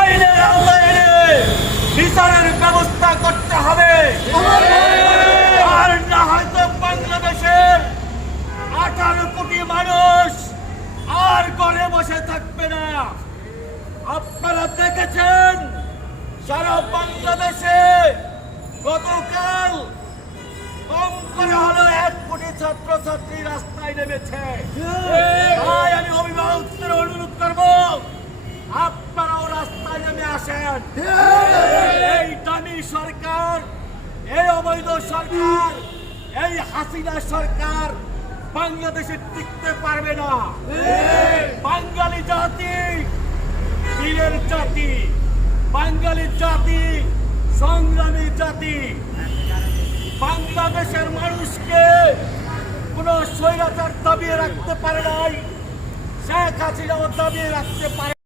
আইনের আওতায় এনে বিচারের ব্যবস্থা করতে হবে। আর না হয়তো বাংলাদেশের 18 কোটি মানুষ আর ঘরে বসে থাকবে না। আপনারা দেখেছেন সারা বাংলাদেশে গতকাল কম করে হলো 1 কোটি ছাত্রছাত্রী রাস্তায় নেমেছে। তাই আমি অভিভাবকদের অনুরোধ করব, আপনারাও রাস্তায় নেমে আসেন। এই দামি সরকার, এই অবৈধ সরকার, এই হাসিনা সরকার বাংলাদেশে টিকতে পারবে না। বাঙালি জাতি বীরের জাতি, বাঙালি জাতি সংগ্রামী জাতি। বাংলাদেশের মানুষকে কোন স্বৈরাচার দাবিয়ে রাখতে পারে নাই, শেখ হাসিনাও দাবিয়ে রাখতে পারে।